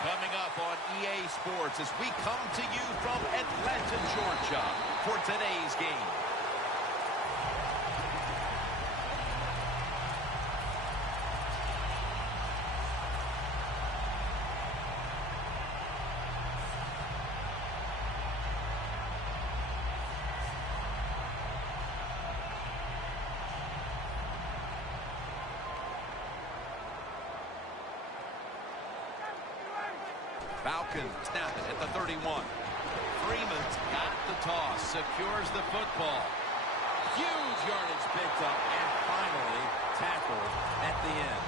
Coming up on EA Sports as we come to you from Atlanta, Georgia for today's game. Falcons snap it at the 31. Freeman's got the toss, secures the football. Huge yardage picked up and finally tackled at the end.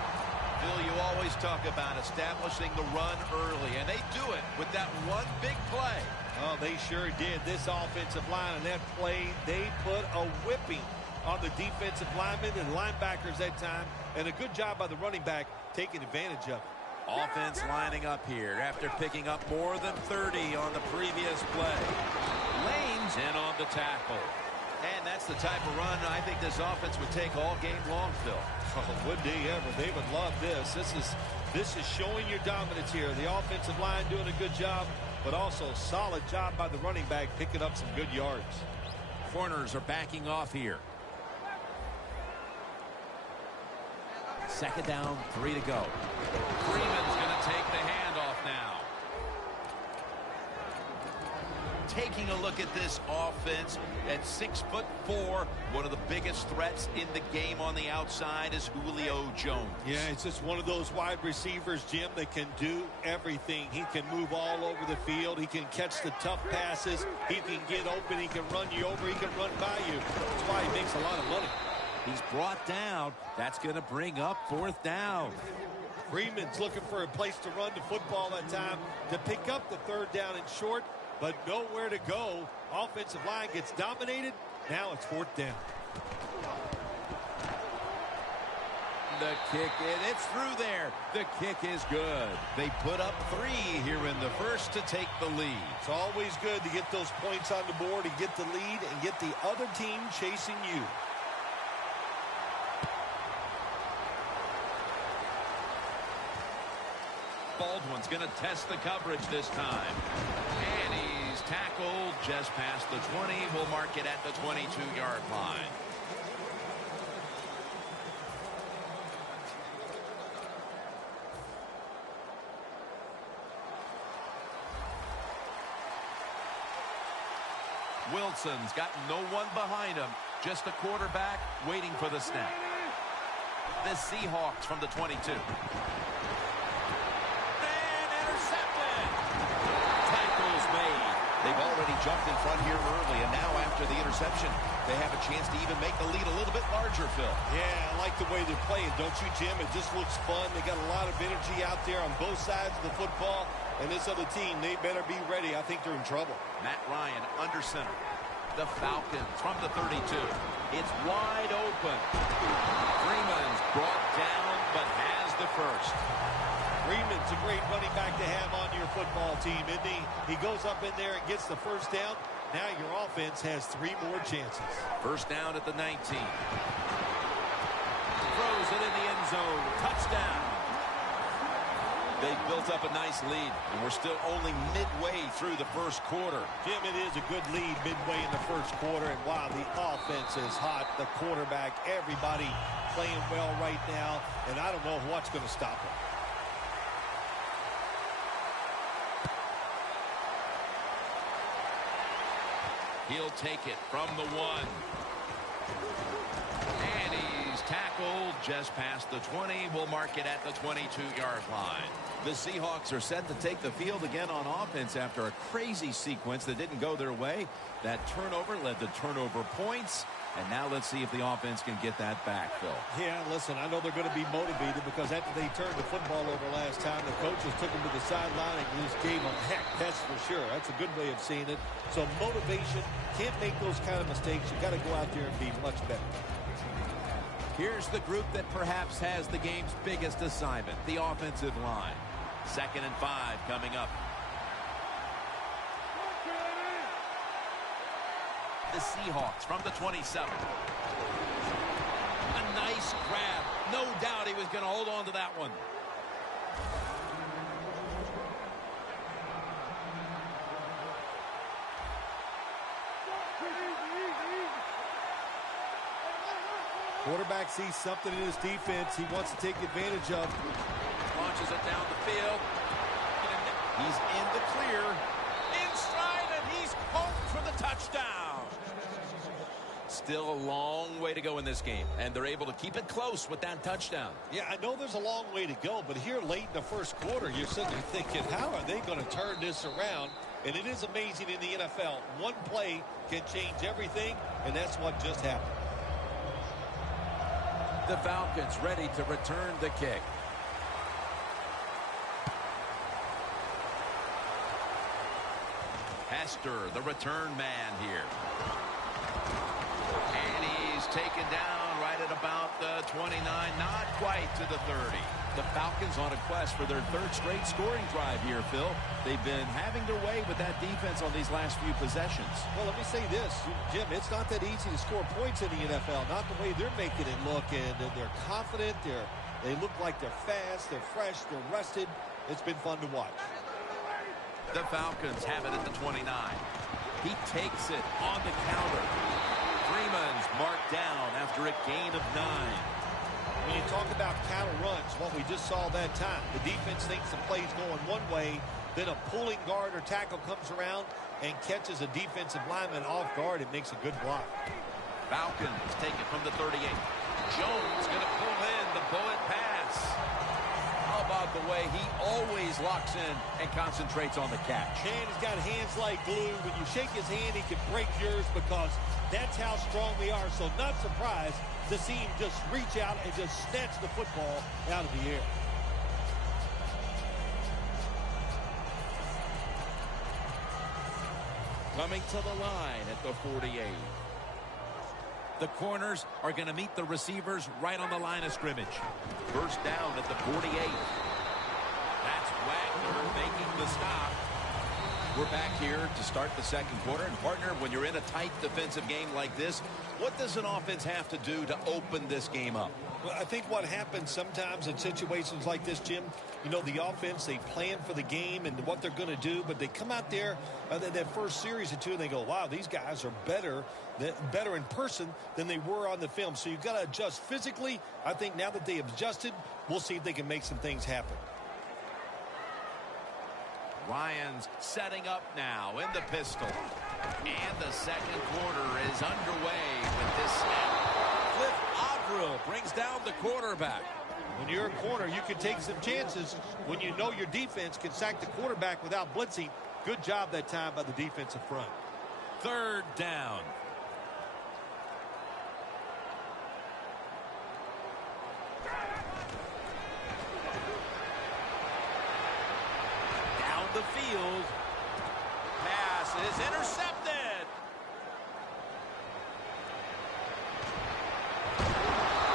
Phil, you always talk about establishing the run early, and they do it with that one big play. Oh, they sure did. This offensive line and that play, they put a whipping on the defensive linemen and linebackers that time, and a good job by the running back taking advantage of it. Offense lining up here after picking up more than 30 on the previous play. Lane's in on the tackle. And that's the type of run I think this offense would take all game long, Phil. Oh, would they ever? They would love this. This is showing your dominance here. The offensive line doing a good job, but also a solid job by the running back picking up some good yards. Corners are backing off here. Second down, 3 to go. Freeman's going to take the handoff now. Taking a look at this offense at 6'4", one of the biggest threats in the game on the outside is Julio Jones. Yeah, it's just one of those wide receivers, Jim, that can do everything. He can move all over the field. He can catch the tough passes. He can get open. He can run you over. He can run by you. That's why he makes a lot of money. He's brought down. That's going to bring up 4th down. Freeman's looking for a place to run the football that time to pick up the 3rd down and short, but nowhere to go. Offensive line gets dominated. Now it's 4th down. The kick, and it's through there. The kick is good. They put up 3 here in the first to take the lead. It's always good to get those points on the board and get the lead and get the other team chasing you. Baldwin's going to test the coverage this time. And he's tackled just past the 20. We'll mark it at the 22-yard line. Wilson's got no one behind him. Just the quarterback waiting for the snap. The Seahawks from the 22. They've already jumped in front here early, and now after the interception, they have a chance to even make the lead a little bit larger, Phil. Yeah, I like the way they're playing, don't you, Jim? It just looks fun. They got a lot of energy out there on both sides of the football, and this other team, they better be ready. I think they're in trouble. Matt Ryan under center. The Falcons from the 32. It's wide open. Freeman's brought down, but has the first. Freeman's a great running back to have on your football team, isn't he? He goes up in there and gets the first down. Now your offense has 3 more chances. First down at the 19. Throws it in the end zone. Touchdown. They built up a nice lead, and we're still only midway through the first quarter. Jim, it is a good lead midway in the first quarter, and wow, the offense is hot. The quarterback, everybody playing well right now, and I don't know what's going to stop them. He'll take it from the 1. And he's tackled just past the 20. We'll mark it at the 22-yard line. The Seahawks are set to take the field again on offense after a crazy sequence that didn't go their way. That turnover led to turnover points. And now let's see if the offense can get that back, Phil. Yeah, listen, I know they're going to be motivated because after they turned the football over last time, the coaches took them to the sideline and just gave them heck. That's for sure. That's a good way of seeing it. So motivation, can't make those kind of mistakes. You got to go out there and be much better. Here's the group that perhaps has the game's biggest assignment, the offensive line. 2nd and 5 coming up. The Seahawks from the 27. A nice grab. No doubt he was going to hold on to that one. Quarterback sees something in his defense he wants to take advantage of. Launches it down the field. He's in the clear. In stride, and he's home for the touchdown. Still a long way to go in this game, and they're able to keep it close with that touchdown. Yeah, I know there's a long way to go, but here late in the first quarter, you're sitting there thinking, how are they going to turn this around? And it is amazing in the NFL. One play can change everything, and that's what just happened. The Falcons ready to return the kick. Hester, the return man here. And he's taken down right at about the 29, not quite to the 30. The Falcons on a quest for their third straight scoring drive here, Phil. They've been having their way with that defense on these last few possessions. Well, let me say this, Jim, it's not that easy to score points in the NFL, not the way they're making it look, and they're confident, they look like they're fast, they're fresh, they're rested. It's been fun to watch. The Falcons have it at the 29. He takes it on the counter. Freeman's marked down after a gain of 9. When you talk about counter runs, what we just saw that time, the defense thinks the play's going one way, then a pulling guard or tackle comes around and catches a defensive lineman off guard. It makes a good block. Falcons take it from the 38. Jones going to pull in the bullet pass. How about the way he always locks in and concentrates on the catch? And he's got hands like glue. When you shake his hand, he can break yours because that's how strong they are. So not surprised to see him just reach out and just snatch the football out of the air. Coming to the line at the 48. The corners are going to meet the receivers right on the line of scrimmage. First down at the 48. That's Wagner making the stop. We're back here to start the second quarter. And, partner, when you're in a tight defensive game like this, what does an offense have to do to open this game up? Well, I think what happens sometimes in situations like this, Jim, you know, the offense, they plan for the game and what they're going to do, but they come out there that first series or two, and they go, wow, these guys are better in person than they were on the film. So you've got to adjust physically. I think now that they have adjusted, we'll see if they can make some things happen. Ryan's setting up now in the pistol. And the second quarter is underway with this snap. Cliff Avril brings down the quarterback. When you're a corner, you can take some chances when you know your defense can sack the quarterback without blitzing. Good job that time by the defensive front. Third down. Down the field. Pass is intercepted.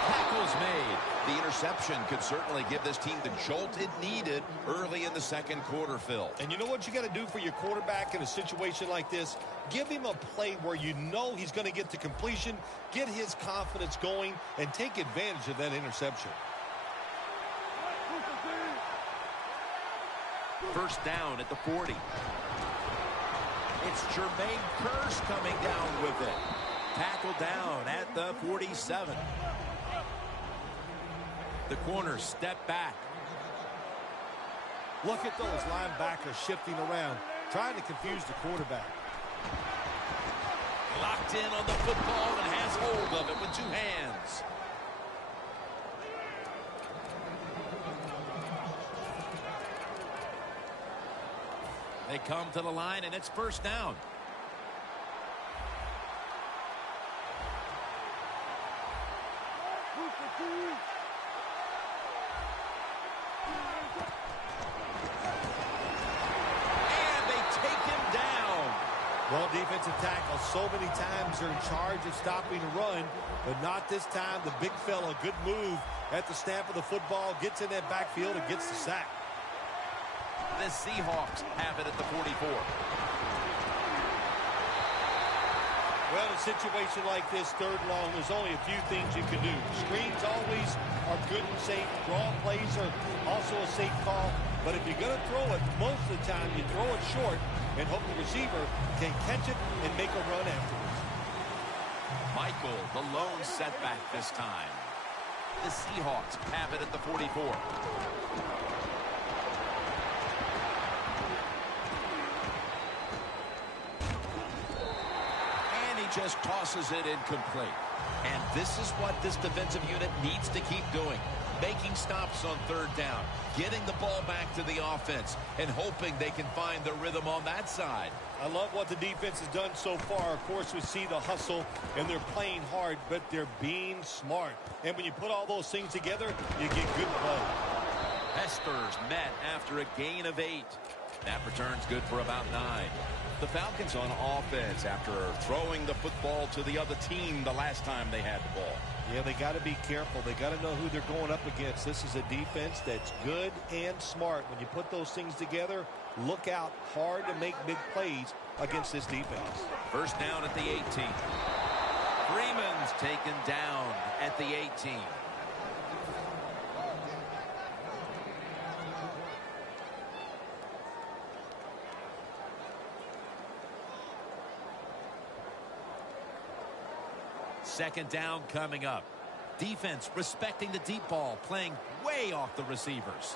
Tackles made. The interception could certainly give this team the jolt it needed early in the second quarter, Phil. And you know what you got to do for your quarterback in a situation like this? Give him a play where you know he's going to get to completion, get his confidence going, and take advantage of that interception. First down at the 40. It's Jermaine Kearse coming down with it. Tackle down at the 47. The corners step back. Look at those linebackers shifting around, trying to confuse the quarterback. Locked in on the football and has hold of it with two hands. They come to the line, and it's first down. And they take him down. Well, defensive tackles so many times are in charge of stopping a run, but not this time. The big fella, good move at the snap of the football, gets in that backfield and gets the sack. The Seahawks have it at the 44. Well, in a situation like this, third long, there's only a few things you can do. Screens always are good and safe. Draw plays are also a safe call. But if you're going to throw it, most of the time you throw it short and hope the receiver can catch it and make a run afterwards. Michael, the lone setback this time. The Seahawks have it at the 44. And he just tosses it incomplete. And this is what this defensive unit needs to keep doing. Making stops on third down, getting the ball back to the offense, and hoping they can find the rhythm on that side. I love what the defense has done so far. Of course, we see the hustle, and they're playing hard, but they're being smart. And when you put all those things together, you get good play. Hester's met after a gain of 8. That return's good for about 9. The Falcons on offense after throwing the football to the other team the last time they had the ball. Yeah, they got to be careful. They got to know who they're going up against. This is a defense that's good and smart. When you put those things together, look out hard to make big plays against this defense. First down at the 18. Freeman's taken down at the 18. Second down coming up. Defense respecting the deep ball, playing way off the receivers.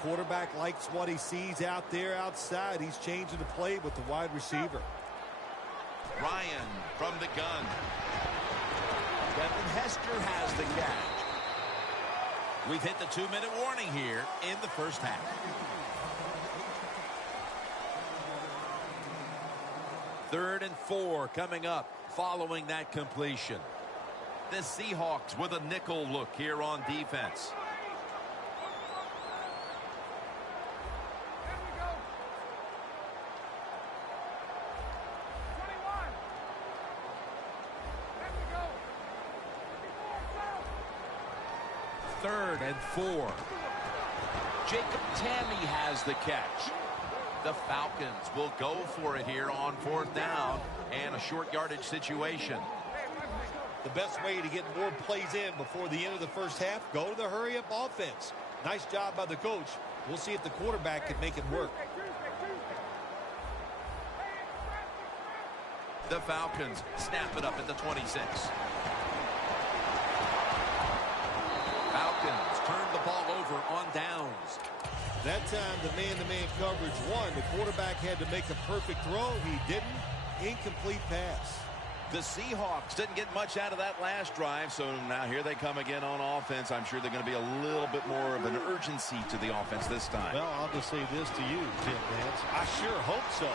Quarterback likes what he sees out there outside. He's changing the play with the wide receiver. Ryan from the gun. Devin Hester has the catch. We've hit the 2-minute warning here in the first half. Third and 4 coming up following that completion. The Seahawks with a nickel look here on defense. Third and 4. Jacob Tammy has the catch. The Falcons will go for it here on fourth down and a short yardage situation. The best way to get more plays in before the end of the first half, go to the hurry-up offense. Nice job by the coach. We'll see if the quarterback can make it work. The Falcons snap it up at the 26. Falcons turn the ball over on downs. That time the man-to-man coverage won. The quarterback had to make a perfect throw. He didn't. Incomplete pass. The Seahawks didn't get much out of that last drive, so now here they come again on offense. I'm sure they're going to be a little bit more of an urgency to the offense this time. Well, I'll just say this to you, Tim Nance. I sure hope so.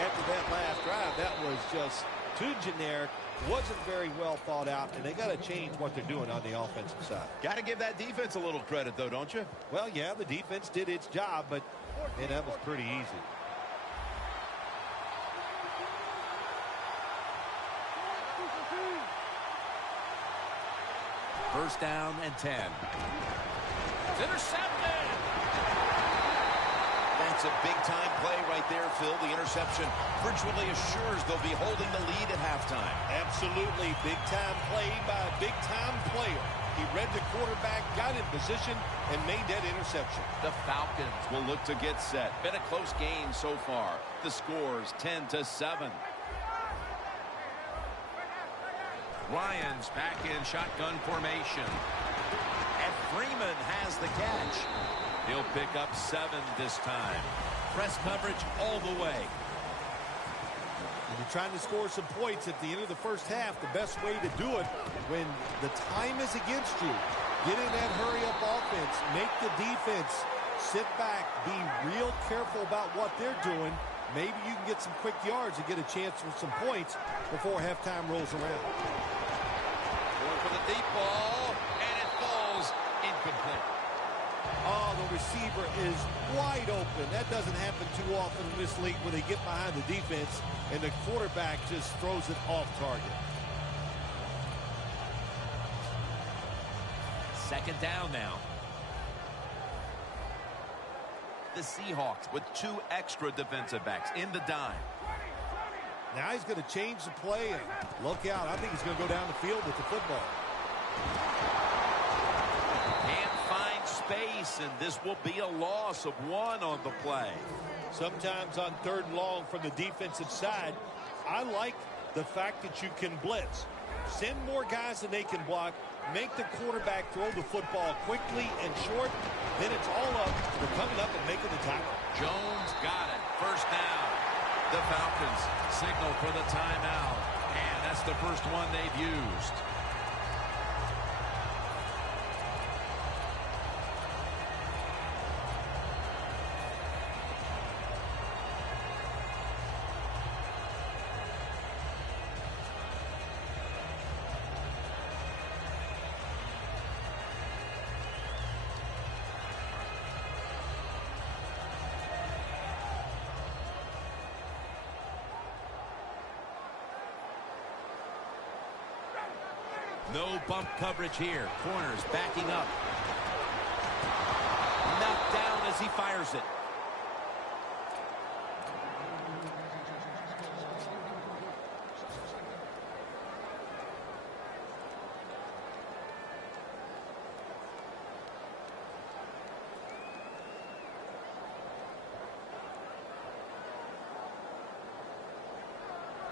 After that last drive, that was just too generic, wasn't very well thought out, and they got to change what they're doing on the offensive side. Got to give that defense a little credit, though, don't you? Well, yeah, the defense did its job, but man, that was pretty easy. First down and 10. It's intercepted. That's a big-time play right there, Phil. The interception virtually assures they'll be holding the lead at halftime. Absolutely. Big-time play by a big-time player. He read the quarterback, got in position, and made that interception. The Falcons will look to get set. Been a close game so far. The score's 10-7. Ryan's back in shotgun formation. And Freeman has the catch. He'll pick up 7 this time. Press coverage all the way. When you're trying to score some points at the end of the first half, the best way to do it when the time is against you, get in that hurry-up offense, make the defense sit back, be real careful about what they're doing. Maybe you can get some quick yards and get a chance for some points before halftime rolls around. Going for the deep ball, and it falls incomplete. Oh, the receiver is wide open. That doesn't happen too often in this league where they get behind the defense and the quarterback just throws it off target. Second down now. The Seahawks with 2 extra defensive backs in the dime. Now he's going to change the play and look out. I think he's going to go down the field with the football. Can't find space, and this will be a loss of 1 on the play. Sometimes on third and long from the defensive side, I like the fact that you can blitz. Send more guys than they can block. Make the quarterback throw the football quickly and short. Then it's all up to coming up and making the tackle. Jones got it. First down. The Falcons signal for the timeout. And that's the first one they've used. No bump coverage here. Corners backing up. Knocked down as he fires it.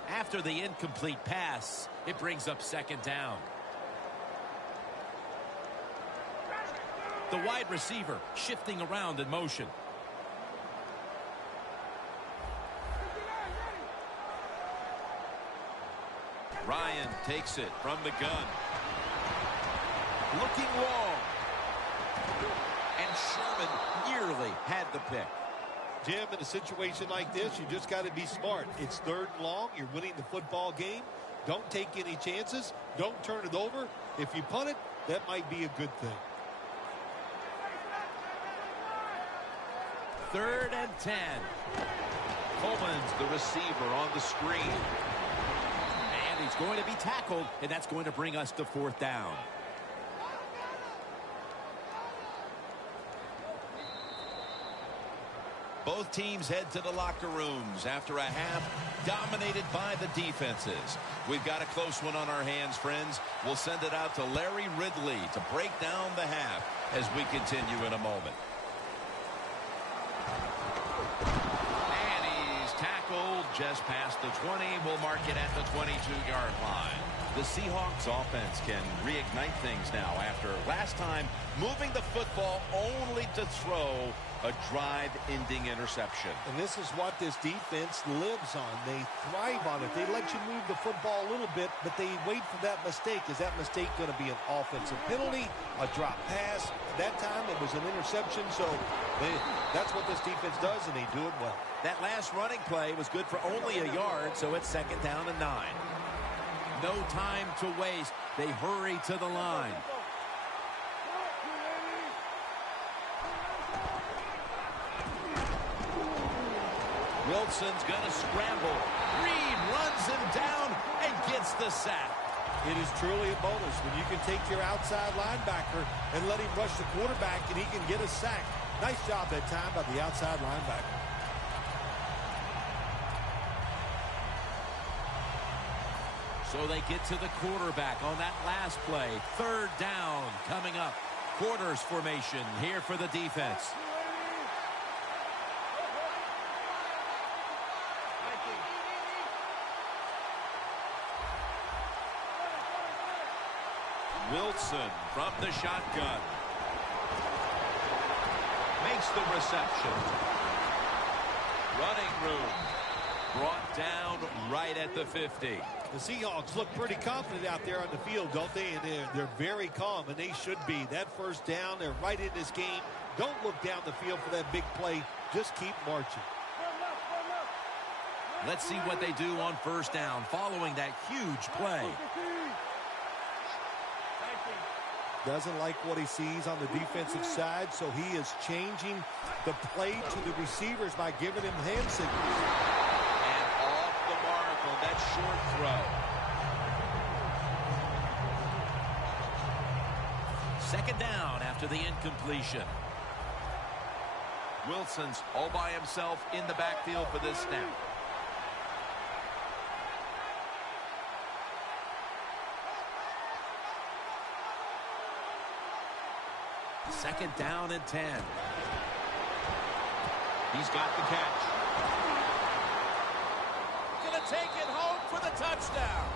After the incomplete pass, it brings up second down. The wide receiver shifting around in motion. Ryan takes it from the gun. Looking long. And Sherman nearly had the pick. Jim, in a situation like this, you just got to be smart. It's 3rd and long. You're winning the football game. Don't take any chances. Don't turn it over. If you punt it, that might be a good thing. 3rd and 10. Coleman's the receiver on the screen. And he's going to be tackled, and that's going to bring us to 4th down. Both teams head to the locker rooms after a half dominated by the defenses. We've got a close one on our hands, friends. We'll send it out to Larry Ridley to break down the half as we continue in a moment. And he's tackled just past the 20. We'll mark it at the 22-yard line. The Seahawks offense can reignite things now after last time moving the football only to throw a drive-ending interception. And this is what this defense lives on. They thrive on it. They let you move the football a little bit, but they wait for that mistake. Is that mistake going to be an offensive penalty, a drop pass? That time it was an interception, so that's what this defense does, and they do it well. That last running play was good for only a yard, so it's 2nd down and 9. No time to waste. They hurry to the line. Wilson's going to scramble. Reed runs him down and gets the sack. It is truly a bonus when you can take your outside linebacker and let him rush the quarterback and he can get a sack. Nice job that time by the outside linebacker. So they get to the quarterback on that last play. 3rd down coming up. Quarters formation here for the defense. Wilson from the shotgun. Makes the reception. Running room. Brought down right at the 50. The Seahawks look pretty confident out there on the field, don't they? And they're very calm, and they should be. That first down, they're right in this game. Don't look down the field for that big play. Just keep marching. Let's see what they do on 1st down following that huge play. Doesn't like what he sees on the defensive side, so he is changing the play to the receivers by giving him hand signals. And off the mark on that short throw. 2nd down after the incompletion. Wilson's all by himself in the backfield for this snap. Second down and 10. He's got the catch. Gonna take it home for the touchdown.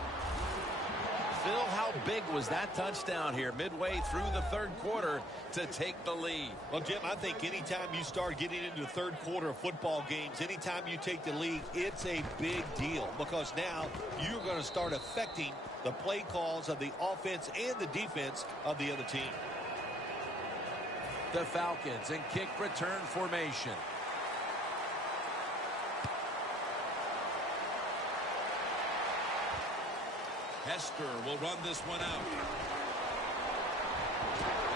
Phil, how big was that touchdown here midway through the third quarter to take the lead? Well, Jim, I think anytime you start getting into the third quarter of football games, anytime you take the lead, it's a big deal because now you're going to start affecting the play calls of the offense and the defense of the other team. The Falcons in kick return formation. Hester will run this one out.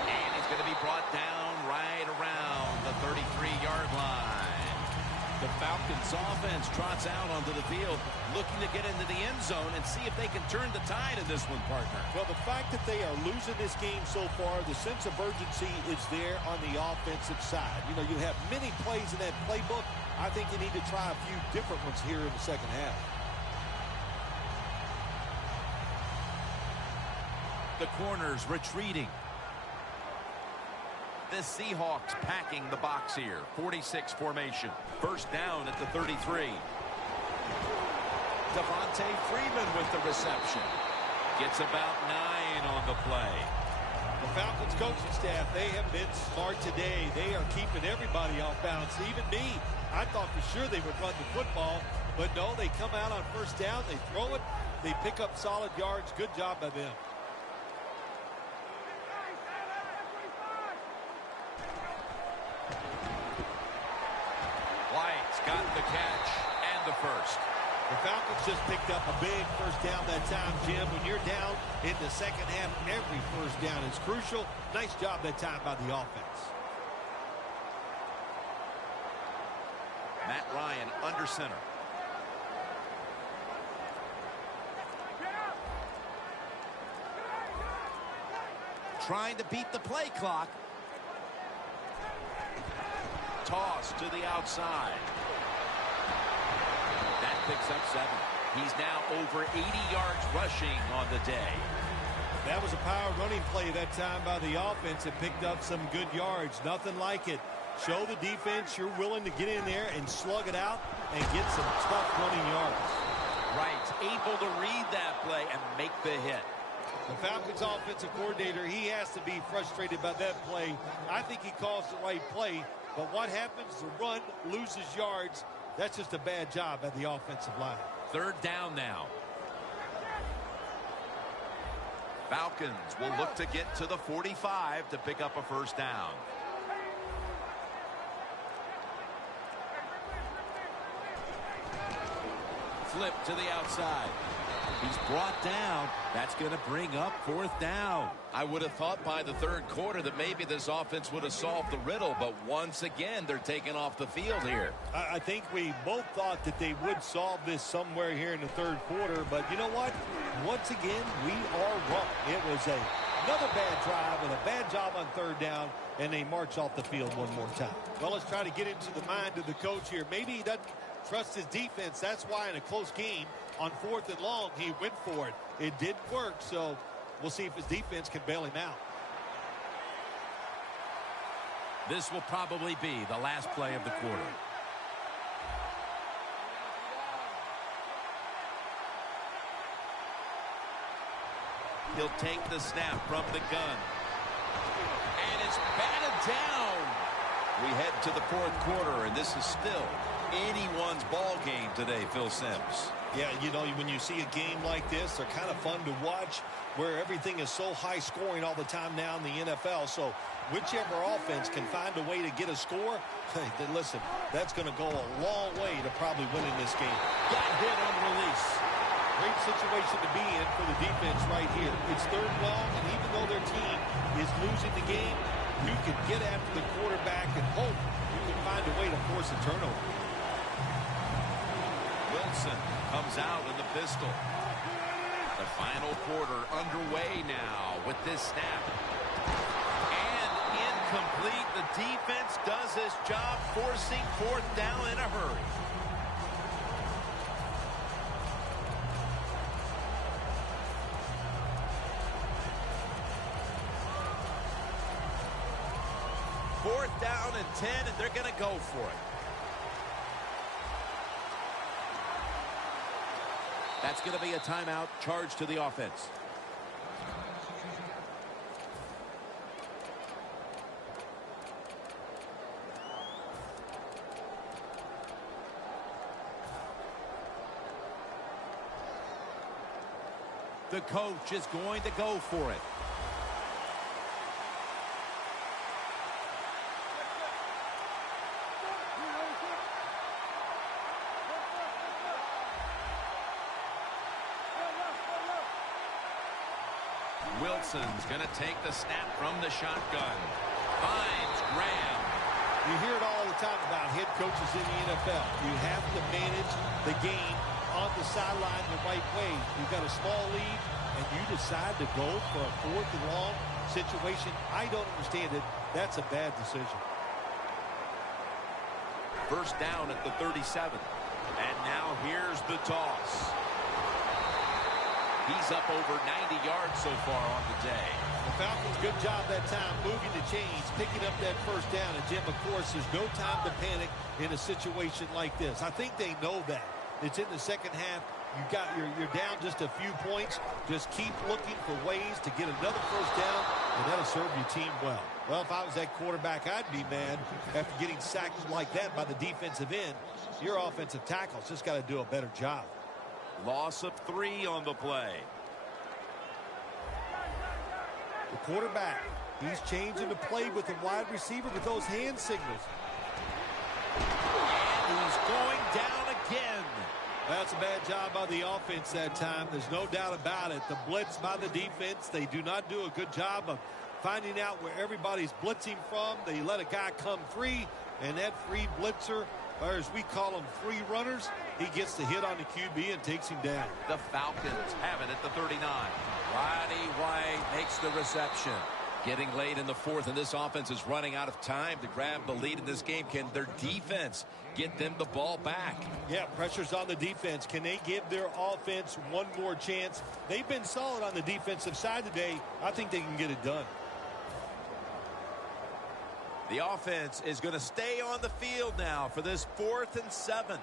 And he's going to be brought down right around the 33-yard line. The Falcons offense trots out onto the field, looking to get into the end zone and see if they can turn the tide in this one, partner. Well, the fact that they are losing this game so far, the sense of urgency is there on the offensive side. You know, you have many plays in that playbook. I think you need to try a few different ones here in the second half. The corners retreating. The Seahawks packing the box here. 46 formation. First down at the 33. Devontae Freeman with the reception. Gets about 9 on the play. The Falcons coaching staff, they have been smart today. They are keeping everybody off balance. Even me, I thought for sure they would run the football. But no, they come out on first down. They throw it. They pick up solid yards. Good job by them. White's got the catch and the first. The Falcons just picked up a big first down that time, Jim. When you're down in the second half, every first down is crucial. Nice job that time by the offense. Matt Ryan under center. Trying to beat the play clock. Toss to the outside. That picks up 7. He's now over 80 yards rushing on the day. That was a power running play that time by the offense. It picked up some good yards. Nothing like it. Show the defense you're willing to get in there and slug it out and get some tough running yards. Right, able to read that play and make the hit. The Falcons offensive coordinator, he has to be frustrated by that play. I think he calls the right play. But what happens? The run loses yards. That's just a bad job by the offensive line. Third down now. Falcons will look to get to the 45 to pick up a first down. Flip to the outside. He's brought down. That's going to bring up fourth down. I would have thought by the third quarter that maybe this offense would have solved the riddle, but once again, they're taken off the field here. I think we both thought that they would solve this somewhere here in the third quarter, but you know what? Once again, we are wrong. It was another bad drive and a bad job on third down, and they march off the field one more time. Well, let's try to get into the mind of the coach here. Maybe he doesn't trust his defense. That's why in a close game, on 4th and long, he went for it. It didn't work, so we'll see if his defense can bail him out. This will probably be the last play of the quarter. He'll take the snap from the gun. And it's batted down. We head to the fourth quarter, and this is still anyone's ball game today, Phil Simms. Yeah, you know, when you see a game like this, they're kind of fun to watch where everything is so high scoring all the time now in the NFL. So whichever offense can find a way to get a score, hey, then listen, that's going to go a long way to probably winning this game. Got hit on release. Great situation to be in for the defense right here. It's third and long, and even though their team is losing the game, you can get after the quarterback and hope you can find a way to force a turnover. Wilson comes out in the pistol. The final quarter underway now with this snap. And incomplete. The defense does its job forcing fourth down in a hurry. Fourth down and 10, and they're going to go for it. That's going to be a timeout charged to the offense. The coach is going to go for it. Wilson's going to take the snap from the shotgun. Finds Graham. You hear it all the time about head coaches in the NFL. You have to manage the game on the sideline the right way. You've got a small lead, and you decide to go for a 4th and long situation. I don't understand it. That's a bad decision. First down at the 37. And now here's the toss. He's up over 90 yards so far on the day. The Falcons, good job that time moving the chains, picking up that first down. And, Jim, of course, there's no time to panic in a situation like this. I think they know that. It's in the second half. You're down just a few points. Just keep looking for ways to get another first down, and that'll serve your team well. Well, if I was that quarterback, I'd be mad after getting sacked like that by the defensive end. Your offensive tackle's just got to do a better job. Loss of 3 on the play. The quarterback, he's changing the play with the wide receiver with those hand signals. And he's going down again. That's a bad job by the offense that time. There's no doubt about it. The blitz by the defense, they do not do a good job of finding out where everybody's blitzing from. They let a guy come free, and that free blitzer, or as we call them, free runners, he gets the hit on the QB and takes him down. The Falcons have it at the 39. Roddy White makes the reception. Getting late in the 4th, and this offense is running out of time to grab the lead in this game. Can their defense get them the ball back? Yeah, pressure's on the defense. Can they give their offense one more chance? They've been solid on the defensive side today. I think they can get it done. The offense is going to stay on the field now for this 4th and 7.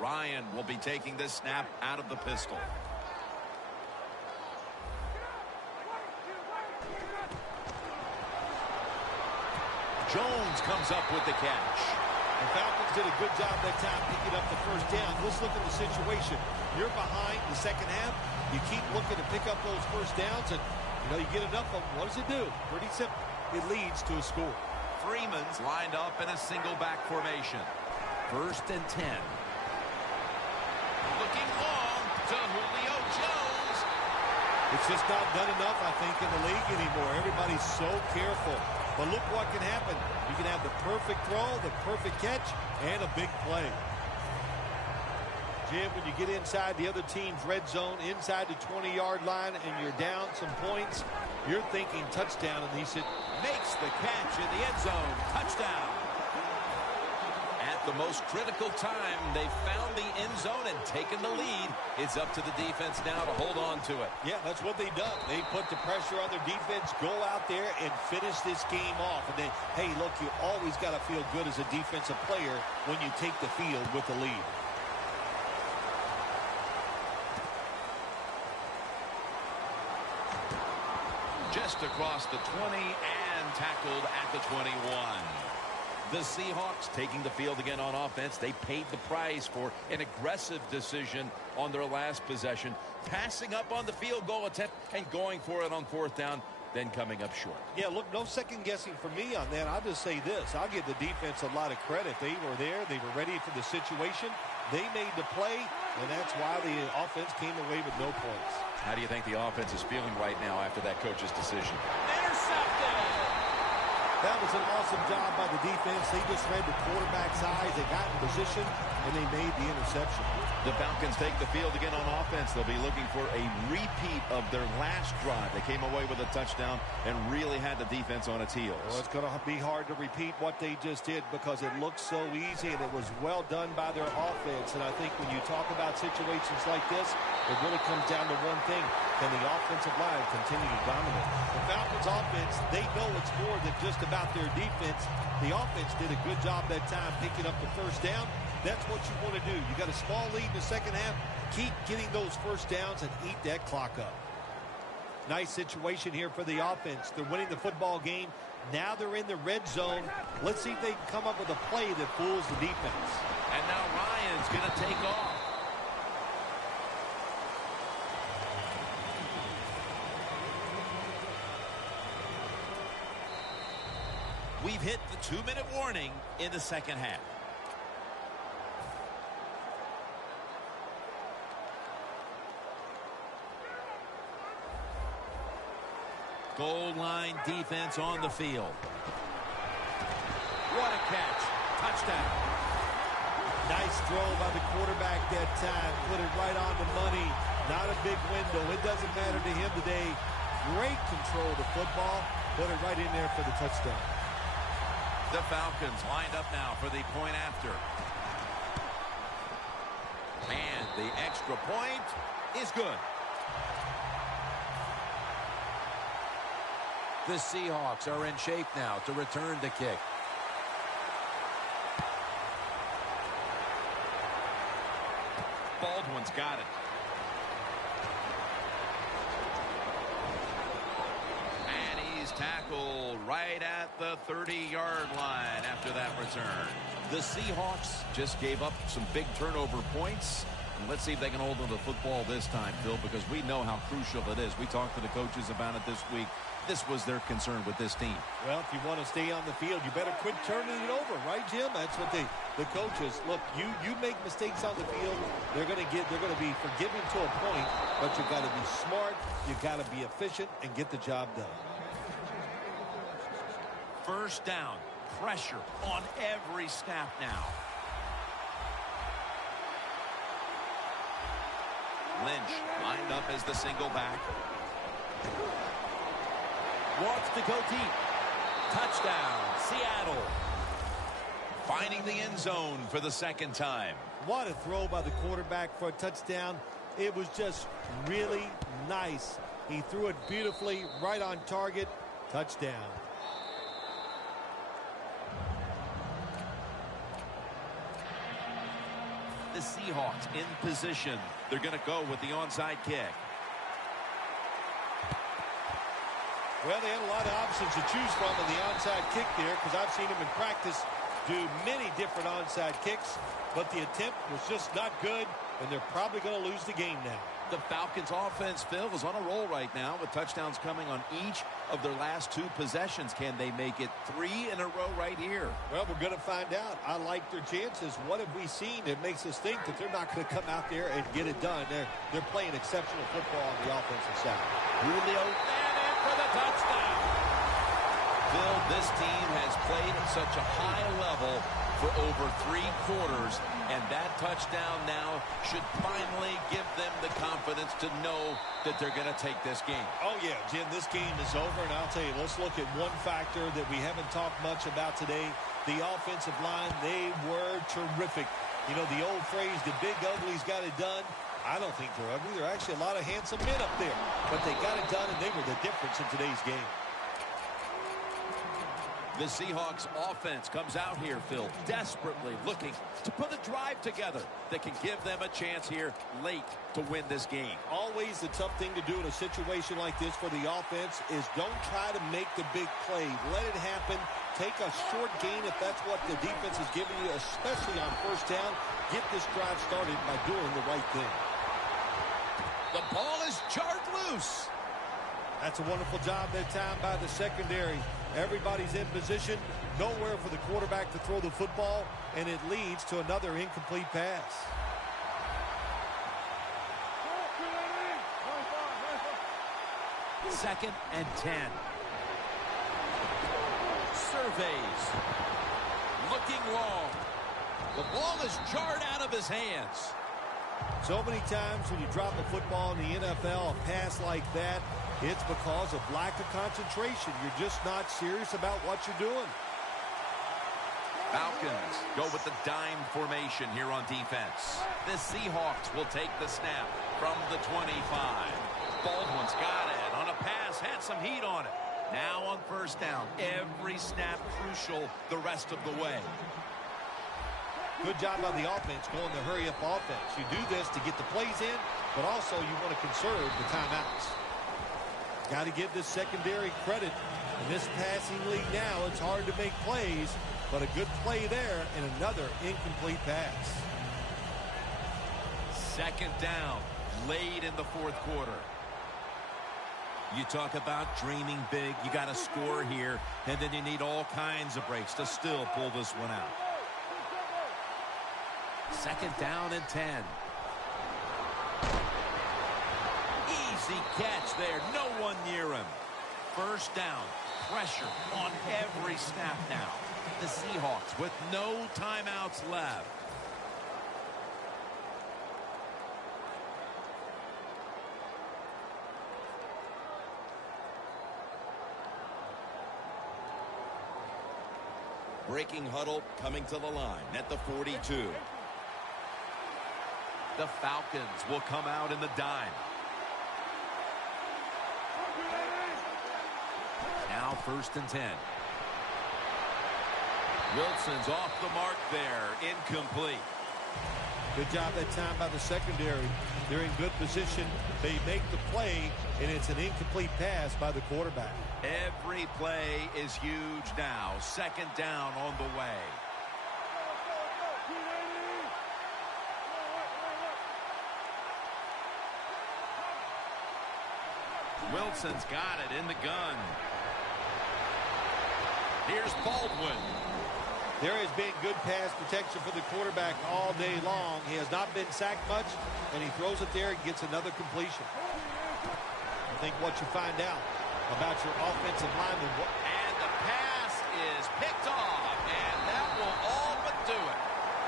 Ryan will be taking this snap out of the pistol. Jones comes up with the catch. The Falcons did a good job that time picking up the first down. Let's look at the situation. You're behind the second half. You keep looking to pick up those first downs, and you get enough of them. What does it do? Pretty simple. It leads to a score. Freeman's lined up in a single back formation. 1st and 10. Looking long to Julio Jones. It's just not done enough, I think, in the league anymore. Everybody's so careful. But look what can happen. You can have the perfect throw, the perfect catch, and a big play. Jim, when you get inside the other team's red zone, inside the 20-yard line, and you're down some points, you're thinking touchdown, and he said, makes the catch in the end zone. Touchdown. At the most critical time, they found the end zone and taken the lead. It's up to the defense now to hold on to it. Yeah, that's what they've done. They put the pressure on their defense, go out there and finish this game off. And then, hey, look, you always got to feel good as a defensive player when you take the field with the lead. Just across the 20 and tackled at the 21. The Seahawks taking the field again on offense. They paid the price for an aggressive decision on their last possession, passing up on the field goal attempt and going for it on 4th down, then coming up short. Yeah, look, no second guessing for me on that. I'll just say this. I'll give the defense a lot of credit. They were there. They were ready for the situation. They made the play, and that's why the offense came away with no points. How do you think the offense is feeling right now after that coach's decision? Intercepted! That was an awesome job by the defense. They just read the quarterback's eyes. They got in position, and they made the interception. The Falcons take the field again on offense. They'll be looking for a repeat of their last drive. They came away with a touchdown and really had the defense on its heels. Well, it's going to be hard to repeat what they just did because it looked so easy, and it was well done by their offense. And I think when you talk about situations like this, it really comes down to one thing. Can the offensive line continue to dominate? The Falcons offense, they know it's more than just about their defense. The offense did a good job that time picking up the first down. That's what you want to do. You got a small lead in the second half. keep getting those first downs and eat that clock up. Nice situation here for the offense. They're winning the football game. Now they're in the red zone. Let's see if they can come up with a play that fools the defense. And now Ryan's going to take off. We've hit the 2-minute warning in the second half. Goal line defense on the field. What a catch. Touchdown. Nice throw by the quarterback that time. Put it right on the money. Not a big window. It doesn't matter to him today. Great control of the football. Put it right in there for the touchdown. The Falcons lined up now for the point after. And the extra point is good. The Seahawks are in shape now to return the kick. Baldwin's got it. And he's tackled right at the 30-yard line after that return. The Seahawks just gave up some big turnover points. And let's see if they can hold on to the football this time, Phil, because we know how crucial it is. We talked to the coaches about it this week. This was their concern with this team. Well, if you want to stay on the field, you better quit turning it over, right, Jim? That's what the coaches look. You make mistakes on the field, they're going to be forgiving to a point, but you got to be smart, you got to be efficient, and get the job done. First down, pressure on every snap now. Lynch lined up as the single back. Wants to go deep. Touchdown, Seattle. Finding the end zone for the second time. What a throw by the quarterback for a touchdown. It was just really nice. He threw it beautifully, right on target. Touchdown. The Seahawks in position. They're going to go with the onside kick. Well, they had a lot of options to choose from in the onside kick there, because I've seen them in practice do many different onside kicks, but the attempt was just not good, and they're probably going to lose the game now. The Falcons offense, Phil, is on a roll right now with touchdowns coming on each of their last 2 possessions. Can they make it 3 in a row right here? Well, we're going to find out. I like their chances. What have we seen that makes us think that they're not going to come out there and get it done? They're playing exceptional football on the offensive side. Julio for the touchdown. Phil, this team has played at such a high level for over 3 quarters, and that touchdown now should finally give them the confidence to know that they're going to take this game. Oh, yeah, Jim, this game is over, and I'll tell you, let's look at one factor that we haven't talked much about today. The offensive line, they were terrific. You know, the old phrase, the big ugly's got it done. I don't think they're ugly. There are actually a lot of handsome men up there. But they got it done, and they were the difference in today's game. The Seahawks offense comes out here, Phil, desperately looking to put a drive together that can give them a chance here late to win this game. Always the tough thing to do in a situation like this for the offense is don't try to make the big play. Let it happen. Take a short gain if that's what the defense is giving you, especially on first down. Get this drive started by doing the right thing. The ball is jarred loose. That's a wonderful job that time by the secondary. Everybody's in position. Nowhere for the quarterback to throw the football, and it leads to another incomplete pass. Second and 10. Surveys. Looking long. The ball is jarred out of his hands. So many times when you drop a football in the NFL, a pass like that, it's because of lack of concentration. You're just not serious about what you're doing. Falcons go with the dime formation here on defense. The Seahawks will take the snap from the 25. Baldwin's got it on a pass, had some heat on it. Now on first down, every snap crucial the rest of the way. Good job by the offense going the hurry-up offense. You do this to get the plays in, but also you want to conserve the timeouts. Got to give this secondary credit. In this passing league now, it's hard to make plays, but a good play there and another incomplete pass. Second down, late in the fourth quarter. You talk about dreaming big. You got to score here, and then you need all kinds of breaks to still pull this one out. Second down and 10. Easy catch there. No one near him. First down. Pressure on every snap now. The Seahawks with no timeouts left. Breaking huddle coming to the line at the 42. The Falcons will come out in the dime. Now first and 10. Wilson's off the mark there. Incomplete. Good job that time by the secondary. They're in good position. They make the play, and it's an incomplete pass by the quarterback. Every play is huge now. Second down on the way. Wilson's got it in the gun. Here's Baldwin. There has been good pass protection for the quarterback all day long. He has not been sacked much, and he throws it there and gets another completion. I think what you find out about your offensive lineman. And the pass is picked off, and that will all but do it.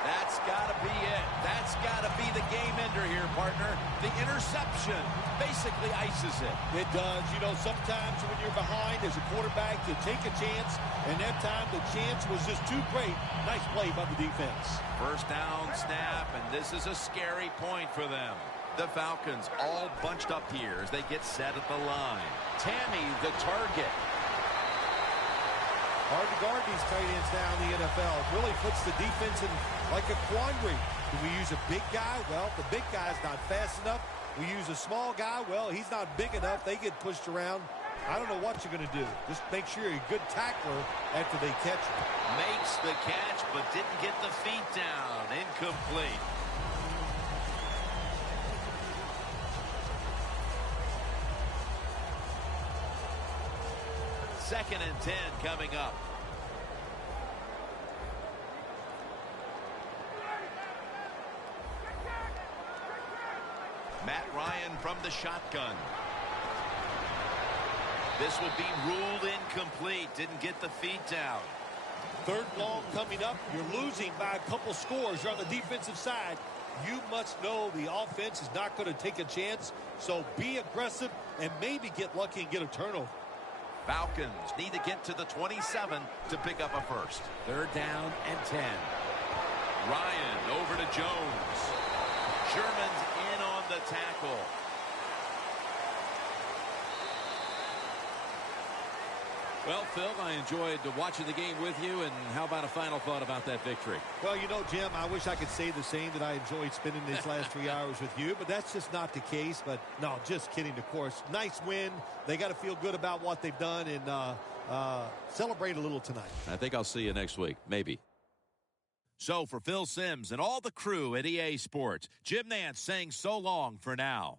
That's got to be it. That's got to be the game ender here, partner. The interception basically ices it. It does. You know, sometimes when you're behind as a quarterback, you take a chance, and that time the chance was just too great. Nice play by the defense. First down snap, and this is a scary point for them. The Falcons all bunched up here as they get set at the line. Tammy, the target. Hard to guard these tight ends now in the NFL. It really puts the defense in like a quandary. Do we use a big guy? Well, the big guy's not fast enough. We use a small guy. Well, he's not big enough. They get pushed around. I don't know what you're going to do. Just make sure you're a good tackler after they catch him. Makes the catch, but didn't get the feet down. Incomplete. Second and 10 coming up. Matt Ryan from the shotgun. This will be ruled incomplete. Didn't get the feet down. Third long coming up. You're losing by a couple scores. You're on the defensive side. You must know the offense is not going to take a chance. So be aggressive and maybe get lucky and get a turnover. Falcons need to get to the 27 to pick up a first. Third down and 10. Ryan over to Jones. Sherman's in on the tackle. Well, Phil, I enjoyed watching the game with you, and how about a final thought about that victory? Well, you know, Jim, I wish I could say the same, that I enjoyed spending these last 3 hours with you, but that's just not the case. But, no, just kidding, of course. Nice win. They got to feel good about what they've done and celebrate a little tonight. I think I'll see you next week, maybe. So, for Phil Simms and all the crew at EA Sports, Jim Nantz saying so long for now.